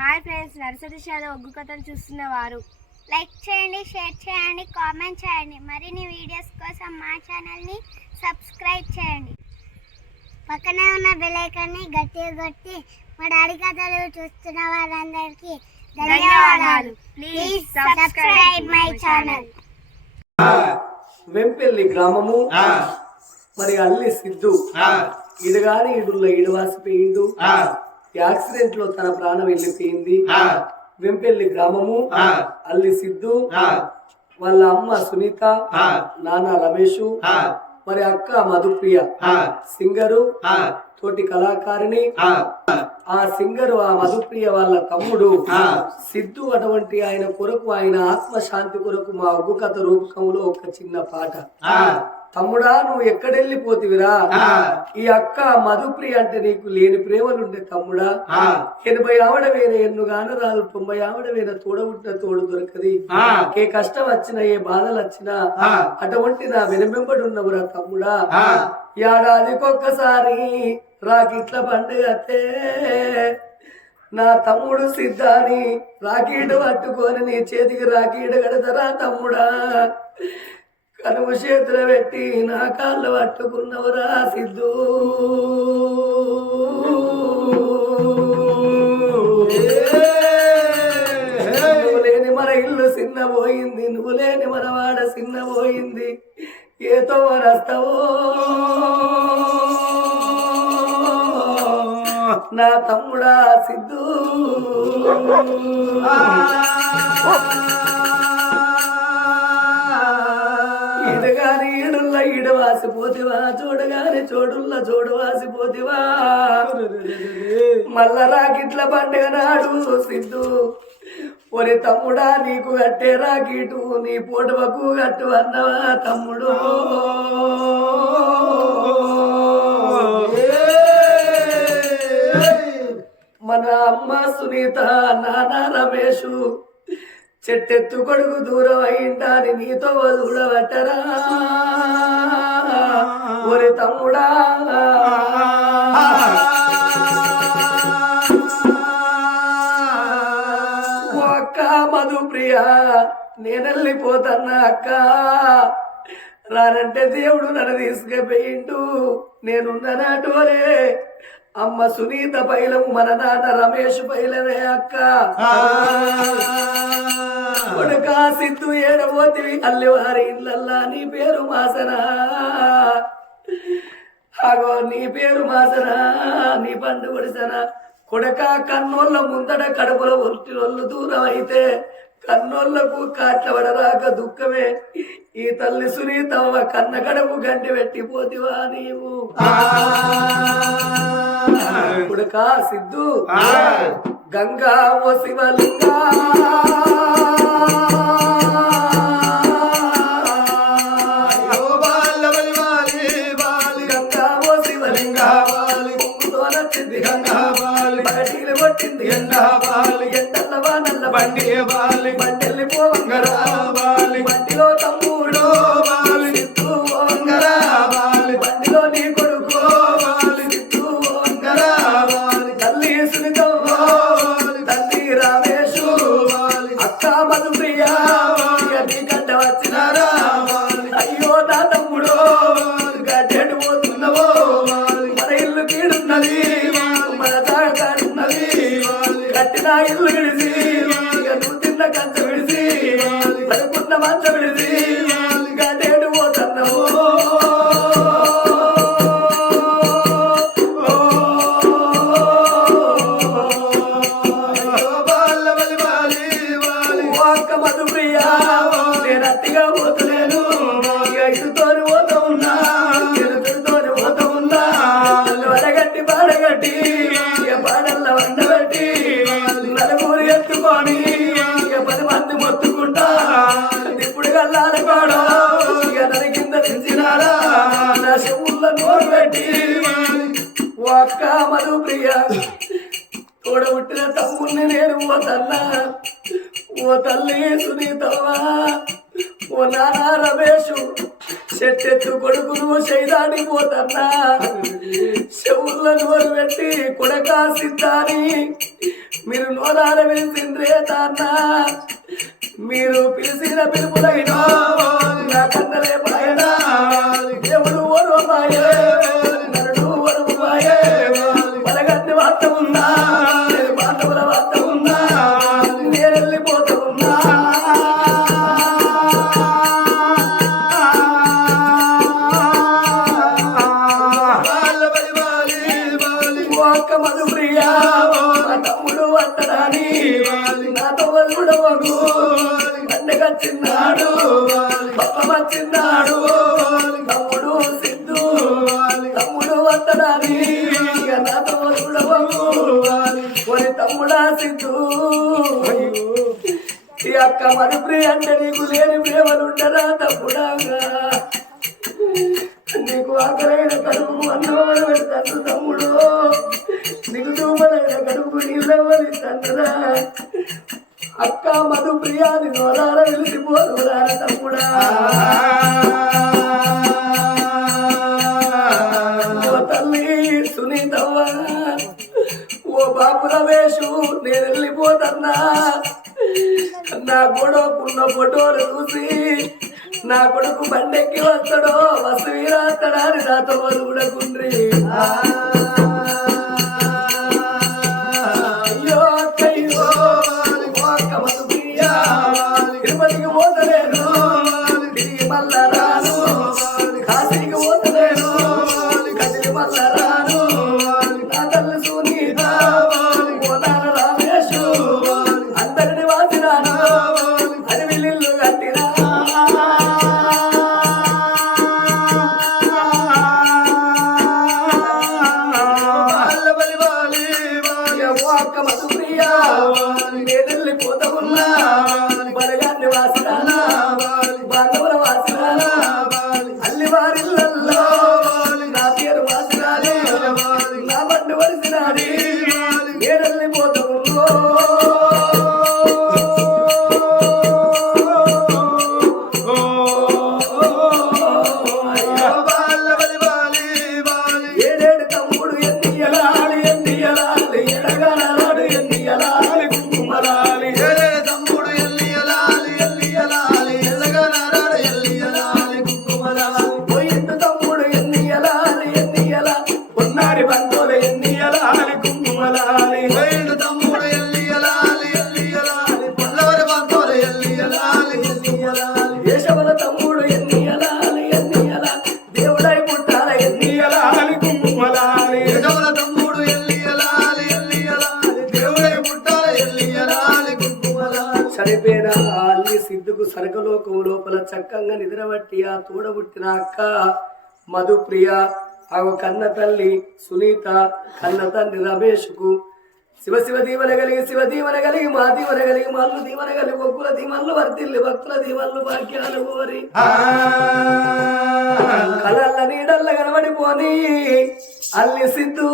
Hi friends, nursery shallow ఒగ్గు కథలు చూస్తున్నవారు like చేయండి, share చేయండి, కామెంట్ చేయండి. మరిన్ని వీడియోస్ కోసం మా ఛానల్ని సబ్స్క్రైబ్ చేయండి. పక్కనే ఉన్న బెల్ ఐకాన్ని గట్టిగా కొట్టి మా డాడీ కథలు చూస్తున్న వారందరికీ ధన్యవాదాలు. Please subscribe my channel. Vempelli గ్రామము మరి అల్లి సిద్ధు ఇడుగాని ఇడుల్లో ఇడువాసిపోయిండు. యాక్సిడెంట్ లో తన ప్రాణం వెళ్ళిపోయింది. వెంపెల్లి గ్రామము అల్లి సిద్ధు వాళ్ళ అమ్మ సునీత, నాన్న రమేష్, మరి అక్క మధుప్రియ సింగరు, తోటి కళాకారిణి. ఆ సింగరు ఆ మధుప్రియ వాళ్ళ తమ్ముడు సిద్ధు. అటువంటి ఆయన కొరకు, ఆయన ఆత్మశాంతి కొరకు మా ఒగ్గు కథ రూపకంలో ఒక చిన్న పాట. తమ్ముడా, నువ్వు ఎక్కడెళ్ళిపోతివిరా? ఈ అక్క మధుప్రియ అంటే నీకు లేని ప్రేమలుండే తమ్ముడా. 80 ఆవిడవేన ఎన్ను గానరాలు, 90 ఆవిడవేన తోడబుట్టిన తోడు దొరకది. ఏ కష్టం వచ్చినా, ఏ బాధలు వచ్చినా అటువంటి నా వెనుబెంబడి ఉన్నవురా తమ్ముడా. ఏడాదికొక్కసారి రాకిట్ల పండుగతే నా తమ్ముడు సిద్ధాని రాకీడు పట్టుకొని నీ చేతికి రాకీడు కడతారా తమ్ముడా. కనుమ చేతులు పెట్టి నా కాళ్ళు పట్టుకున్నవురా సిద్ధు. నువ్వు లేని మన ఇల్లు చిన్నపోయింది, నువ్వు లేని మన వాడ చిన్నపోయింది. ఏతో వరస్తావో నా తమ్ముడా సిద్ధు. ఇడగాని ఈడుల్ల ఈడు వాసిపోతివా, చూడగాని చోడుల్ల చోడు వాసిపోతివా. మళ్ళా రాకిట్ల పండుగ నాడు సిద్ధు, ఒరి తమ్ముడా నీకు కట్టే రాకీటు నీ పోటువకు కట్టు అన్నవా తమ్ముడు. మన అమ్మ సునీత, నాన్న రమేషు చెట్టెత్తు కొడుకు దూరం అయిందని నీతో చూడబట్టరా ఒరి తమ్ముడా. అక్క మధుప్రియ, నేనెళ్ళిపోతన్నా అక్క. రానంటే దేవుడు నన్ను తీసుకుపోయిండు. నేనున్ననాటోలే అమ్మ సునీత పైలము, మన నాన్న రమేష్ పైలమే అక్క. కొడుకా సిద్ధు ఏడబోతివి అల్లివారి ఇళ్ళల్లా నీ పేరు మాసనా. అగో నీ పేరు మాసనా, నీ పండు కొడిసనా. కొడక కన్నోళ్ళ ముందడ కడుపులో ఒట్టినోళ్ళు దూరం అయితే కన్నోళ్లకు కాట్లబడరాక దుఃఖమే. ఈ తల్లి సునీతవ్వ కన్న కడుపు గంటి పెట్టిపోతివా నీవు. కొడుకా సిద్ధు, గంగా ఓ శివలింగా, గంగా ఓ శివలింగా, నచ్చింది గంగా బయటికి కొట్టింది ఎండా బాలి. ఎండల్ల వానల్ల బండి బాలి, బండెల్లి పోవంగరా బాలి. బండిలో తమ్ముడు బాలి, సిద్ధు పోవంగరా బాలి. బండిలో నీ కొడుకు బాలి, సిద్ధు పోవంగరా బాలి. తల్లి సునీతవ్వ, తల్లి రమేషు, అక్క మధుప్రియ నీ గడ్డ వచ్చినారా బాలి. అయ్యో నా తమ్ముడు గడ్డెడు పోతున్నావో. మన ఇల్లు కీడున్నది, మన తాడున్నది. కట్టిన ఇల్లు విడిసి, నువ్వు తిన్న కంచ విడిసి, పడుకున్న మంచ విడిసి గడ్డేడు పోతున్నావు. అక్క మధుప్రియ, నేను అట్టిగా పోతలేను, ఇటుతోని పోతా ఉన్నా, ఎదురుతోని పోతా ఉన్నా. వడగట్టి పాడగట్టి పాడల్ల వండబెట్టి నలుగురు ఎత్తుకొని 10 మంది మొత్తుకుంటా ఇప్పుడు కల్లాడకోడా. నది కింద దించినారా నా చెవుల్ల నోరు పెట్టి. ఓ అక్క మధుప్రియ, తోడబుట్టిన తమ్ముణ్ణి నేను పోతన్నా. ఓ తల్లి సునీతవ్వ, ఓ నాన్న రమేషు, చెట్టెత్తు కొడుకును శైదానికి పోతన్నా చెవుల్లో నోరు పెట్టి కొడకా సిద్ధాని మీరు నోరాల వెళ్తుండ్రే తాన్న మీరు పిలిచిన పిలుపులైనా నా కన్నలే పాయనా దేవుడు ఓరమాయే నరుడు ఓరమాయే పలగట్టి వార్త ఉందా బాంధవుల వార్త ఉందా నేను వెళ్ళిపోతూ ఉన్నా ఒక్క మధు ప్రియా మా తమ్ముడు అత్తడాని నాతో వల్లుడవగు పండగచ్చిన్నాడు పప్పమచ్చిన్నాడు తమ్ముడు సిద్ధు తమ్ముడు అత్తడాని ఇక నాతో వల్లుడవగు ఒరి తమ్ముడా సిద్ధు ఈ అక్క మధు ప్రియ అంటే నీకు లేని ప్రేమలుండరా తమ్ముడా నీకు ఆకలైన కడుపుకు అన్నమని పెడతాను తమ్ముడు నీకు దూమలైన కడుపుకు నీళ్ళవని తండ్రా అక్క మధు ప్రియాని నోరాల వెలిసిపోదురా తమ్ముడా ఓ తల్లి సునీతవ్వ ఓ బాబు రమేషు నేను వెళ్ళిపోతన్నా నా గొడవకున్న ఫోటోలు చూసి నా కొడుకు బండెక్కి వస్తాడో వస్తు వీరాస్తాడా అని నాతో వదుగుడకుండ్రి అయ్యో అక్కయ్యో ఒక్క మధు ప్రియా తిరుపతికి పోతలేను తిరిగి మళ్ళా రాను కాశీకి పోతలేను కదిలి మళ్ళా రాను నా తల్లి సునీత ఓ నాన్న రామేషు అందరిని వాసినాను అని వీళ్ళు కట్టినా ఒక్క మధు ప్రియా నేనెళ్ళి పోతా ఉన్నా బలగాన్ని వాసినానా బాంధవుల వాసినానా అల్లి వారిల్లల్లో నా పేరు వాసినాలి నా బండి వరిసినాది నేనెళ్ళి పోతా ఉన్నో ఏడేడు తమ్ముడు ఎన్నియలాలి ఎన్నియలాలి ఎడగలరాడు ఎన్నియలాలి కుంకుమలాలి తమ్ముడు ఎల్లియలాలి ఎల్లియలాలి ఎల్లగనారాడు ఎల్లియలాలి కుంకుమలాలి పోయిండు తమ్ముడు ఎన్నియలాలి ఎన్నియలాలి పొన్నారి బంధువులు ఎన్నియలాలి కుంకుమలాలి వైండు తమ్ముడు ఎల్లియలాలి ఎల్లియలాలి పొల్లవరి బంధువులు ఎల్లియలాలి ఎల్లియలాలి దేశముల తమ్ముడు ఎన్నియలాలి ఎన్నియలాలి దేవుడై పుట్టాల ఎన్నియలాలి కుంకుమలాలి యజముల తమ్ముడు ఎల్లియలాలి ఎల్లియలాలి దేవుడై పుట్టాల ఎల్లియలాలి కుంకుమలాలి చనిపోయిన అల్లి సిద్ధుకు సరకలోకం లోపల చక్కంగా నిద్రబట్టి ఆ తోడబుట్టిన అక్క మధుప్రియ ఆ కన్న తల్లి సునీత కన్న తండ్రి రమేష్కు శివ శివ దీవెన కలిగి శివ దీవెన కలిగి మా దీవెన కలిగి మల్లు దీవెన కలిగి ఒక్కుల దీవెనలు వర్తిల్లి భక్తుల దీవెనలు భాగ్యాలు కోరి కలల్ల నీడల్ల కనబడిపోని అల్లి సిద్ధు